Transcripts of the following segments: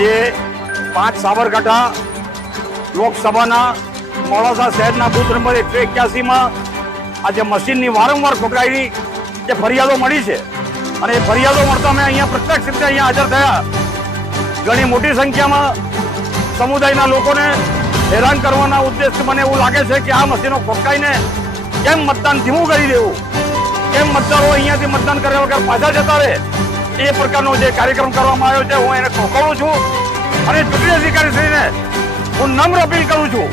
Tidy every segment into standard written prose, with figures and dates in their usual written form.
આજે 5 સાબરકાંઠા લોકસભાના મોડાસા શહેરના બૂથ નંબર 181માં આજે મશીનની વારંવાર ખોટરાઈની જે ફરિયાદો મળી છે અને એ ફરિયાદો મળતા અમે અહીંયા પ્રત્યક્ષ રીતે અહીંયા હાજર થયા. ઘણી મોટી સંખ્યામાં સમુદાયના લોકોને હેરાન કરવાના ઉદ્દેશથી મને એવું લાગે છે કે આ મશીનો ખોટકાઈને કેમ મતદાન ધીમું કરી દેવું, કેમ મતદારો અહીંયાથી મતદાન કર્યા વગર પાછા જતા રહે, એ પ્રકારનો જે કાર્યક્રમ કરવામાં આવ્યો છે હું એને ખોખવાડું છું. અને ચૂંટણી અધિકારીશ્રીને હું નમ્ર અપીલ કરું છું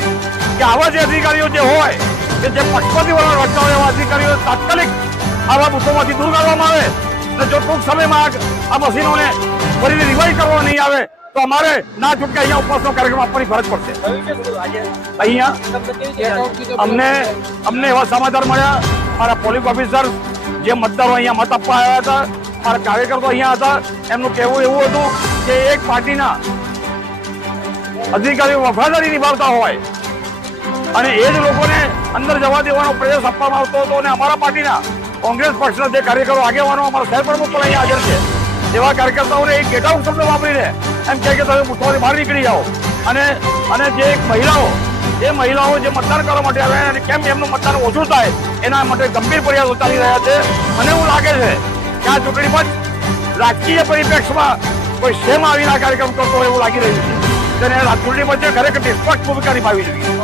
કે આવા જે અધિકારીઓ જે હોય કે જે પક્ષપાતી વલણ રચતા હોય એવા અધિકારીઓ તાત્કાલિક આવા બુથોમાંથી દૂર કરવામાં આવે અને જો ટૂંક સમયમાં આ મશીનોને ફરીથી રિવાઇવ કરવા નહીં આવે તો અમારે ના છૂટકે અહીંયા ઉપવાસનો કાર્યક્રમ આપવાની ફરજ પડશે. અહીંયા અમને એવા સમાચાર મળ્યા, મારા પોલિંગ ઓફિસર જે મતદારો અહીંયા મત આપવા આવ્યા હતા, મારા કાર્યકર્તાઓ અહીંયા હતા, એમનું કહેવું એવું હતું કે એક પાર્ટીના અધિકારીઓ વફાદારી નિભાવતા હોય અને એ જ લોકોને અંદર જવા દેવાનો પ્રયાસ આપવામાં આવતો હતો અને અમારા પાર્ટીના કોંગ્રેસ પક્ષના જે કાર્યકરો આગેવાનો અમારા શહેર પ્રમુખ પણ અહીંયા હાજર છે, એવા કાર્યકર્તાઓને એક ગેટ આઉટ શબ્દ વાપરીને એમ કહે કે તમે બુથોમાંથી બહાર નીકળી જાઓ અને જે એક મહિલાઓ જે મતદાન કરવા માટે આવે અને કેમ એમનું મતદાન ઓછું થાય એના માટે ગંભીર ફરિયાદો ચાલી રહ્યા છે. મને એવું લાગે છે કે આ ચૂંટણી પંચ રાજકીય પરિપ્રેક્ષમાં કોઈ શેમ આવીને આ કાર્યક્રમ કરતો હોય એવું લાગી રહ્યું છે. તેને ચૂંટણી પંચે ખરેખર નિષ્પક્ષ ભૂમિકા નિભાવવી જોઈએ.